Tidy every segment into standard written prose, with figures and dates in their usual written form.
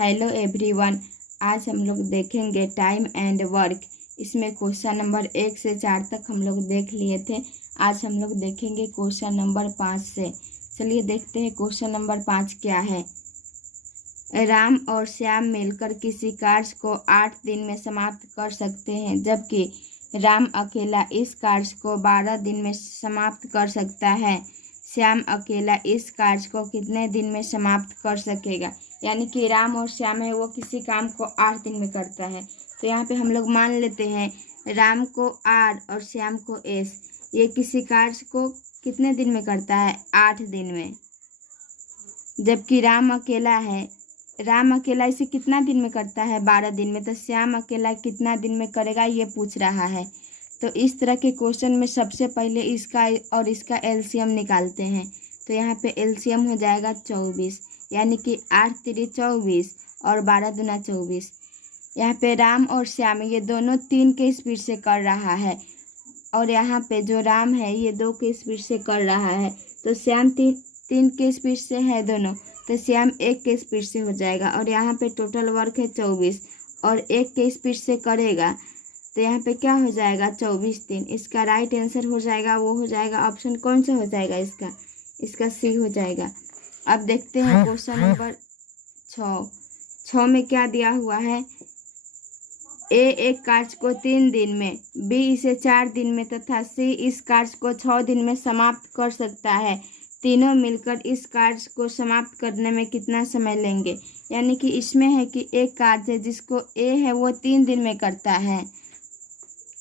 Hello everyone, आज हम लोग देखेंगे टाइम एंड वर्क। इसमें क्वेश्चन नंबर 1 से 4 तक हम लोग देख लिए थे। आज हम लोग देखेंगे क्वेश्चन नंबर 5 से। चलिए देखते हैं क्वेश्चन नंबर 5 क्या है। राम और श्याम मिलकर किसी कार्य को 8 दिन में समाप्त कर सकते हैं, जबकि राम अकेला इस कार्य को 12 दिन में समाप्त कर सकता है। श्याम अकेला इस कार्य को कितने दिन में समाप्त कर सकेगा? यानी कि राम और श्याम है वो किसी काम को 8 दिन में करता है। तो यहाँ पे हम लोग मान लेते हैं राम को R और श्याम को S। ये किसी कार्य को कितने दिन में करता है? 8 दिन में। जबकि राम अकेला इसे कितना दिन में करता है? 12 दिन में। तो श्याम अकेला कितना दिन में करेगा ये पूछ रहा है। तो इस तरह के क्वेश्चन में सबसे पहले इसका और इसका एलसीएम निकालते हैं। तो यहाँ पे एलसीएम हो जाएगा 24, यानी कि 8 3 24 और 12 दूना 24। यहाँ पे राम और श्याम ये दोनों 3 के स्पीड से कर रहा है, और यहाँ पे जो राम है ये 2 के स्पीड से कर रहा है। तो श्याम 3 के स्पीड से है दोनों, तो श्याम 1 के स्पीड से हो जाएगा। और यहाँ पे टोटल वर्क है 24 और 1 के स्पीड से करेगा, तो यहाँ पे क्या हो जाएगा? 24 दिन। इसका राइट आंसर हो जाएगा, वो हो जाएगा ऑप्शन कौन सा हो जाएगा? इसका सी हो जाएगा। अब देखते हैं क्वेश्चन नंबर 6 में क्या दिया हुआ है। ए एक कार्य को 3 दिन में, बी इसे 4 दिन में तथा सी इस कार्य को 6 दिन में समाप्त कर सकता है। तीनों मिलकर इस कार्य को समाप्त करने में कितना समय लेंगे? यानी कि इसमें है कि एक कार्य है जिसको ए है वो 3 दिन में करता है,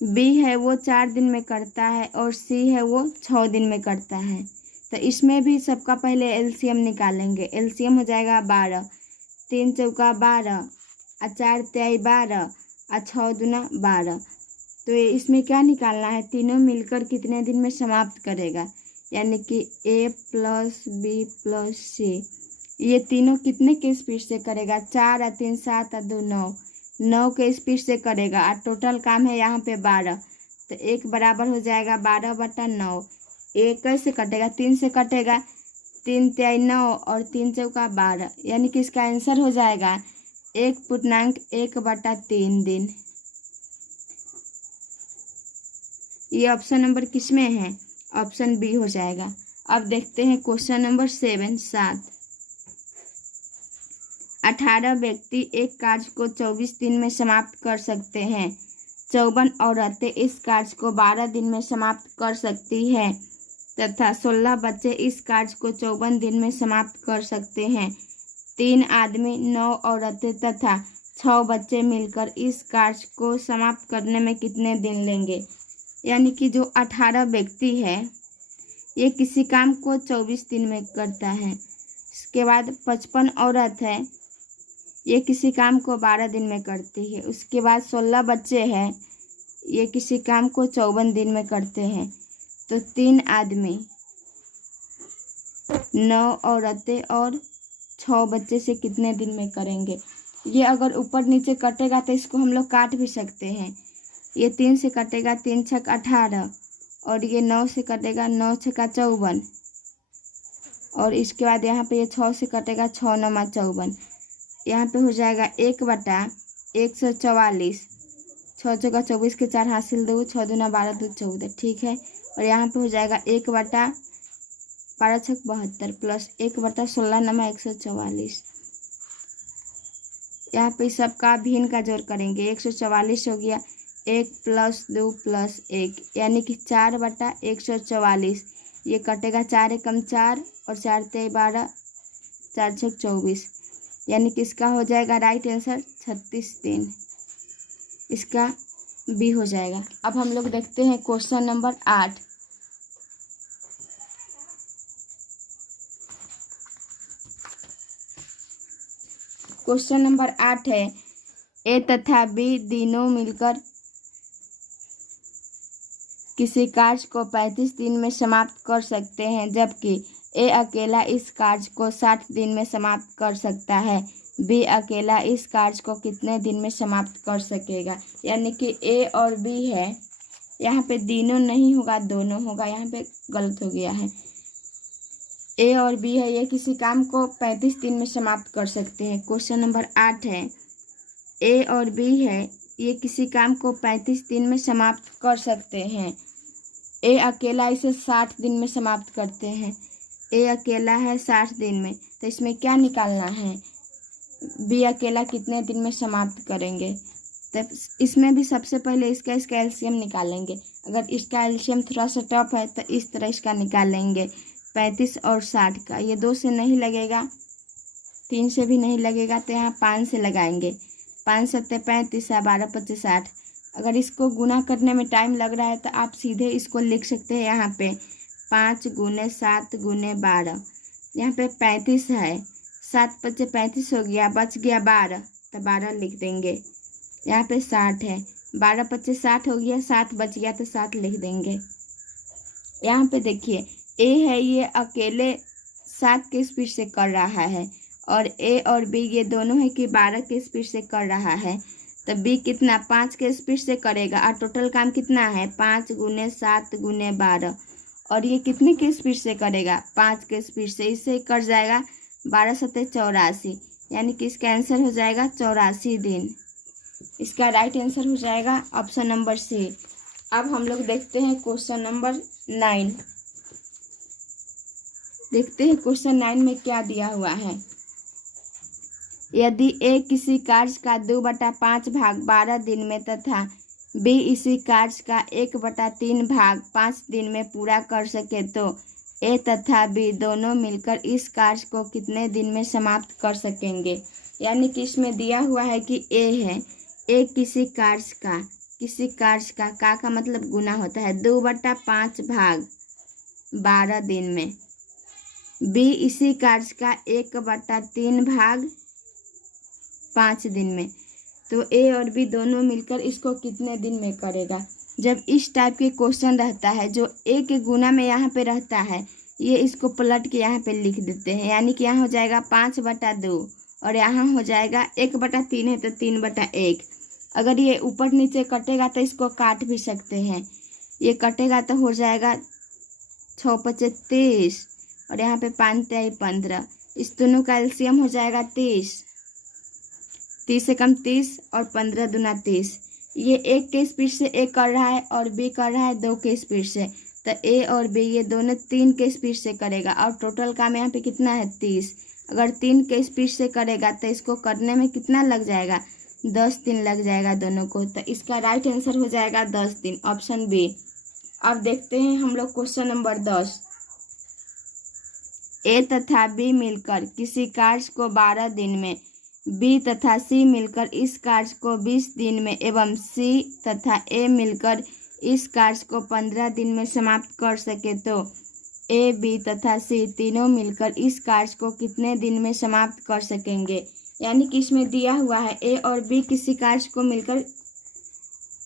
बी है वो 4 दिन में करता है और सी है वो 6 दिन में करता है। तो इसमें भी सबका पहले एलसीएम निकालेंगे। एलसीएम हो जाएगा 12, 3 चौका 12 और 4 तिहाई 12 और 6 दूना 12। तो इसमें क्या निकालना है? तीनों मिलकर कितने दिन में समाप्त करेगा? यानी कि ए प्लस बी प्लस सी, ये तीनों कितने के स्पीड से करेगा? 4 और 3 7 और 2 9 के स्पीड से करेगा। और टोटल काम है यहाँ पे 12, तो 1 बराबर हो जाएगा 12/9। 1 कैसे कटेगा? 3 से कटेगा, 3 तिहाई 9 और 3 चौका 12, यानी कि इसका आंसर हो जाएगा 1.1/3 दिन। ये ऑप्शन नंबर किस में है? ऑप्शन बी हो जाएगा। अब देखते हैं क्वेश्चन नंबर 7 18 व्यक्ति एक कार्य को 24 दिन में समाप्त कर सकते हैं। 54 औरतें इस कार्य को 12 दिन में समाप्त कर सकती हैं तथा 16 बच्चे इस कार्य को 54 दिन में समाप्त कर सकते हैं। 3 आदमी, 9 औरतें तथा 6 बच्चे मिलकर इस कार्य को समाप्त करने में कितने दिन लेंगे? यानी कि जो 18 व्यक्ति है ये किसी काम को 24 दिन में करता है। इसके बाद 55 औरत है, ये किसी काम को 12 दिन में करती है। उसके बाद 16 बच्चे हैं, ये किसी काम को 54 दिन में करते हैं। तो 3 आदमी, 9 औरतें और 6 बच्चे से कितने दिन में करेंगे? ये अगर ऊपर नीचे कटेगा तो इसको हम लोग काट भी सकते हैं। ये 3 से कटेगा, 3 छक 18, और ये 9 से कटेगा, 9 छका 54, और इसके बाद यहाँ पे ये 6 से कटेगा, 6 9 54। यहाँ पे हो जाएगा 1/144। 6 चौका 24 के 4 हासिल 2, 6 दूना 12 2 14, ठीक है। और यहाँ पे हो जाएगा 1/12 छक 72 प्लस 1/16 9 144। यहाँ पे सबका भिन्न का जोड़ करेंगे। 144 हो गया, 1 + 2 + 1, यानी कि 4/144। ये कटेगा, 4 एकम 4 और 4 तिहाई 12, 4 छक 24, यानी कि इसका हो जाएगा राइट आंसर 36 दिन। इसका बी हो जाएगा। अब हम लोग देखते हैं क्वेश्चन नंबर 8। क्वेश्चन नंबर 8 है, ए तथा बी तीनों मिलकर किसी कार्य को 35 दिन में समाप्त कर सकते हैं, जबकि ए अकेला इस कार्य को 60 दिन में समाप्त कर सकता है। बी अकेला इस कार्य को कितने दिन में समाप्त कर सकेगा? यानी कि ए और बी है, यहाँ पे तीनों नहीं होगा, दोनों होगा, यहाँ पे गलत हो गया है। ए और बी है, ये किसी काम को 35 दिन में समाप्त कर सकते हैं। क्वेश्चन नंबर 8 है, ए और बी है, ये किसी काम को 35 दिन में समाप्त कर सकते हैं। ए अकेला इसे 60 दिन में समाप्त करते हैं। ए अकेला है 60 दिन में, तो इसमें क्या निकालना है, बी अकेला कितने दिन में समाप्त करेंगे। तो इसमें भी सबसे पहले इसका एलसीएम निकालेंगे। अगर इसका एलसीएम थोड़ा सा टफ है तो इस तरह इसका निकालेंगे, 35 और 60 का। ये 2 से नहीं लगेगा, 3 से भी नहीं लगेगा, तो यहाँ 5 से लगाएंगे। 5 7 35, 12 25 60। अगर इसको गुना करने में टाइम लग रहा है तो आप सीधे इसको लिख सकते हैं यहाँ पे 5 × 7 × 12। यहाँ पे 35 है, 7 × 5 35 हो गया, बच गया 12, तो 12 लिख देंगे। यहाँ पे 60 है, 12 × 25 60 हो गया, 7 बच गया तो 7 लिख देंगे। यहाँ पे देखिए ए है, ये अकेले 7 के स्पीड से कर रहा है, और ए और बी ये दोनों है कि 12 के स्पीड से कर रहा है। तो बी कितना 5 के स्पीड से करेगा, और टोटल काम कितना है 5 × 7 × 12। और ये कितने के स्पीड से करेगा, 5 के स्पीड से। इससे कर जाएगा 12 × 7 = 84, यानी कि इसका आंसर हो जाएगा 84 दिन। इसका राइट आंसर हो जाएगा ऑप्शन नंबर सी। अब हम लोग देखते हैं क्वेश्चन नंबर 9। देखते हैं क्वेश्चन 9 में क्या दिया हुआ है। यदि ए किसी कार्य का 2/5 भाग 12 दिन में तथा बी इसी कार्य का 1/3 भाग 5 दिन में पूरा कर सके तो ए तथा बी दोनों मिलकर इस कार्य को कितने दिन में समाप्त कर सकेंगे। यानी कि इसमें दिया हुआ है कि ए है, ए किसी कार्य का मतलब गुना होता है 2/5 भाग 12 दिन में, बी इसी कार्य का 1/3 भाग 5 दिन में, तो ए और बी दोनों मिलकर इसको कितने दिन में करेगा। जब इस टाइप के क्वेश्चन रहता है जो ए के गुना में यहाँ पे रहता है, ये इसको पलट के यहाँ पे लिख देते हैं। यानी कि यहाँ हो जाएगा 5/2 और यहाँ हो जाएगा 1/3 है तो 3/1। अगर ये ऊपर नीचे कटेगा तो इसको काट भी सकते हैं। ये कटेगा तो हो जाएगा 6 × 5 = 30 और यहाँ पे 5 × 3 = 15। इस दोनों का एलसीएम हो जाएगा 30। 30 से कम 30 और 15 दूना 30। ये 1 के स्पीड से ए कर रहा है और बी कर रहा है 2 के स्पीड से, तो ए और बी ये दोनों 3 के स्पीड से करेगा। और टोटल काम यहाँ पे कितना है 30। अगर 3 के स्पीड से करेगा तो इसको करने में कितना लग जाएगा, 10 दिन लग जाएगा दोनों को। तो इसका राइट आंसर हो जाएगा 10 दिन, ऑप्शन बी। अब देखते हैं हम लोग क्वेश्चन नंबर 10। ए तथा बी मिलकर किसी कार्य को 12 दिन में, बी तथा सी मिलकर इस कार्य को 20 दिन में एवं सी तथा ए मिलकर इस कार्य को 15 दिन में समाप्त कर सके तो ए, बी तथा सी तीनों मिलकर इस कार्य को कितने दिन में समाप्त कर सकेंगे। यानी कि इसमें दिया हुआ है ए और बी किसी कार्य को मिलकर,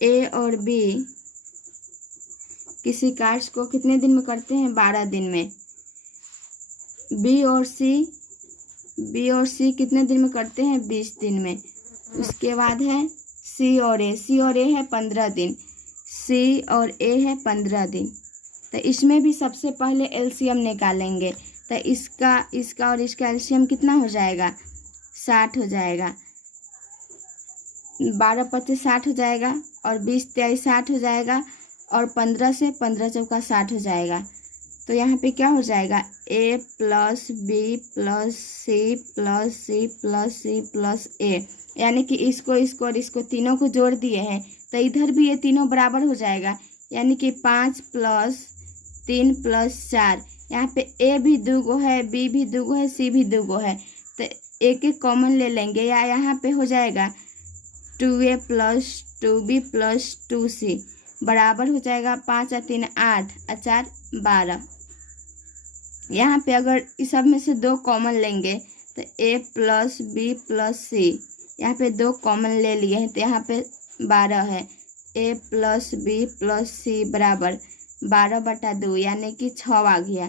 ए और बी किसी कार्य को कितने दिन में करते हैं, 12 दिन में। बी और सी कितने दिन में करते हैं, 20 दिन में। उसके बाद है सी और ए है 15 दिन, सी और ए है 15 दिन। तो इसमें भी सबसे पहले एलसीएम निकालेंगे। तो इसका और इसका एलसीएम कितना हो जाएगा, 60 हो जाएगा। 12 × 25 = 60 हो जाएगा और 20 × 23 = 60 हो जाएगा और 15 से 15 × 4 = 60 हो जाएगा। तो यहाँ पे क्या हो जाएगा, a + b + c + c + c + a। यानी कि इसको और इसको तीनों को जोड़ दिए हैं तो इधर भी ये तीनों बराबर हो जाएगा। यानी कि 5 + 3 + 4। यहाँ पे a भी 2 गो है, b भी 2 गो है, c भी 2 गो है, तो एक कॉमन ले लेंगे। या यहाँ पे हो जाएगा 2a + 2b + 2c बराबर हो जाएगा 5 × 3 = 8 और 4 = 12। यहाँ पे अगर इस सब में से 2 कॉमन लेंगे तो a + b + c, यहाँ पे 2 कॉमन ले लिए हैं तो यहाँ पे 12 है। a + b + c बराबर 12/2 यानी कि 6 आ गया।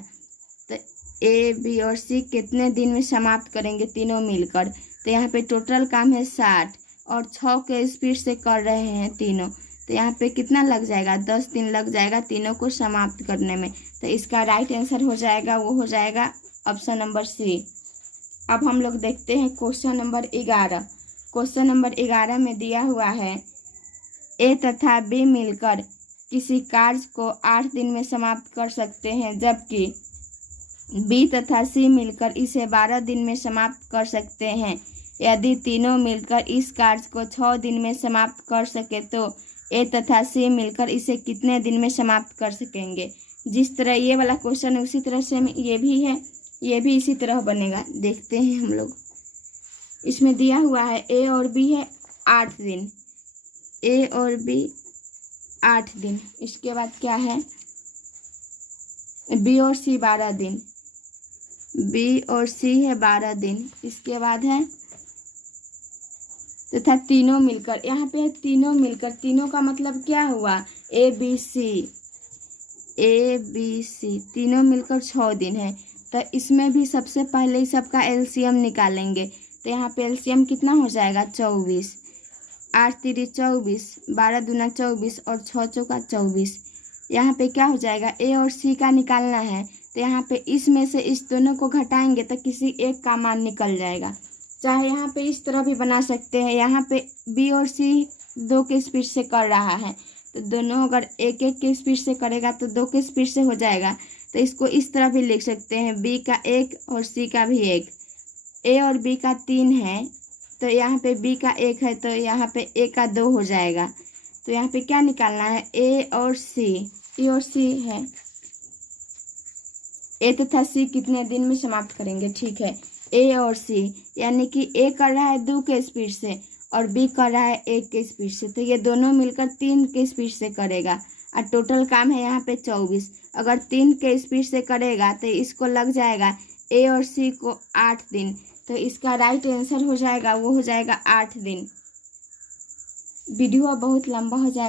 तो ए, बी और सी कितने दिन में समाप्त करेंगे तीनों मिलकर। तो यहाँ पे टोटल काम है 60 और 6 के स्पीड से कर रहे हैं तीनों, तो यहाँ पे कितना लग जाएगा, 10 दिन लग जाएगा तीनों को समाप्त करने में। तो इसका राइट आंसर हो जाएगा, वो हो जाएगा ऑप्शन नंबर सी। अब हम लोग देखते हैं क्वेश्चन नंबर 11। क्वेश्चन नंबर 11 में दिया हुआ है ए तथा बी मिलकर किसी कार्य को 8 दिन में समाप्त कर सकते हैं, जबकि बी तथा सी मिलकर इसे 12 दिन में समाप्त कर सकते हैं। यदि तीनों मिलकर इस कार्य को 6 दिन में समाप्त कर सके तो ए तथा सी मिलकर इसे कितने दिन में समाप्त कर सकेंगे। जिस तरह ये वाला क्वेश्चन है उसी तरह से ये भी है, ये भी इसी तरह बनेगा। देखते हैं हम लोग। इसमें दिया हुआ है ए और बी है 8 दिन, ए और बी 8 दिन। इसके बाद क्या है, बी और सी 12 दिन, बी और सी है 12 दिन। इसके बाद है तथा तीनों मिलकर, यहाँ पे है तीनों मिलकर, तीनों का मतलब क्या हुआ, ए बी सी, तीनों मिलकर 6 दिन है। तो इसमें भी सबसे पहले ही सबका एलसीएम निकालेंगे। तो यहाँ पे एलसीएम कितना हो जाएगा 24, 8 तिरी 24, 12 दूना 24 और 6 चौका 24। यहाँ पे क्या हो जाएगा, ए और सी का निकालना है। तो यहाँ पे इसमें से इस दोनों को घटाएंगे तो किसी एक का मान निकल जाएगा। चाहे यहाँ पे इस तरह भी बना सकते हैं, यहाँ पे बी और सी 2 के स्पीड से कर रहा है तो दोनों अगर 1-1 के स्पीड से करेगा तो 2 के स्पीड से हो जाएगा। तो इसको इस तरह भी लिख सकते हैं, बी का 1 और सी का भी 1। ए और बी का 3 है तो यहाँ पे बी का 1 है तो यहाँ पे ए का 2 हो जाएगा। तो यहाँ पे क्या निकालना है, ए और सी है, ए तथा सी कितने दिन में समाप्त करेंगे। ठीक है, ए और सी यानी कि ए कर रहा है 2 के स्पीड से और बी कर रहा है 1 के स्पीड से, तो ये दोनों मिलकर 3 के स्पीड से करेगा। और टोटल काम है यहाँ पे 24। अगर 3 के स्पीड से करेगा तो इसको लग जाएगा ए और सी को 8 दिन। तो इसका राइट आंसर हो जाएगा, वो हो जाएगा 8 दिन। वीडियो बहुत लंबा हो जाएगा।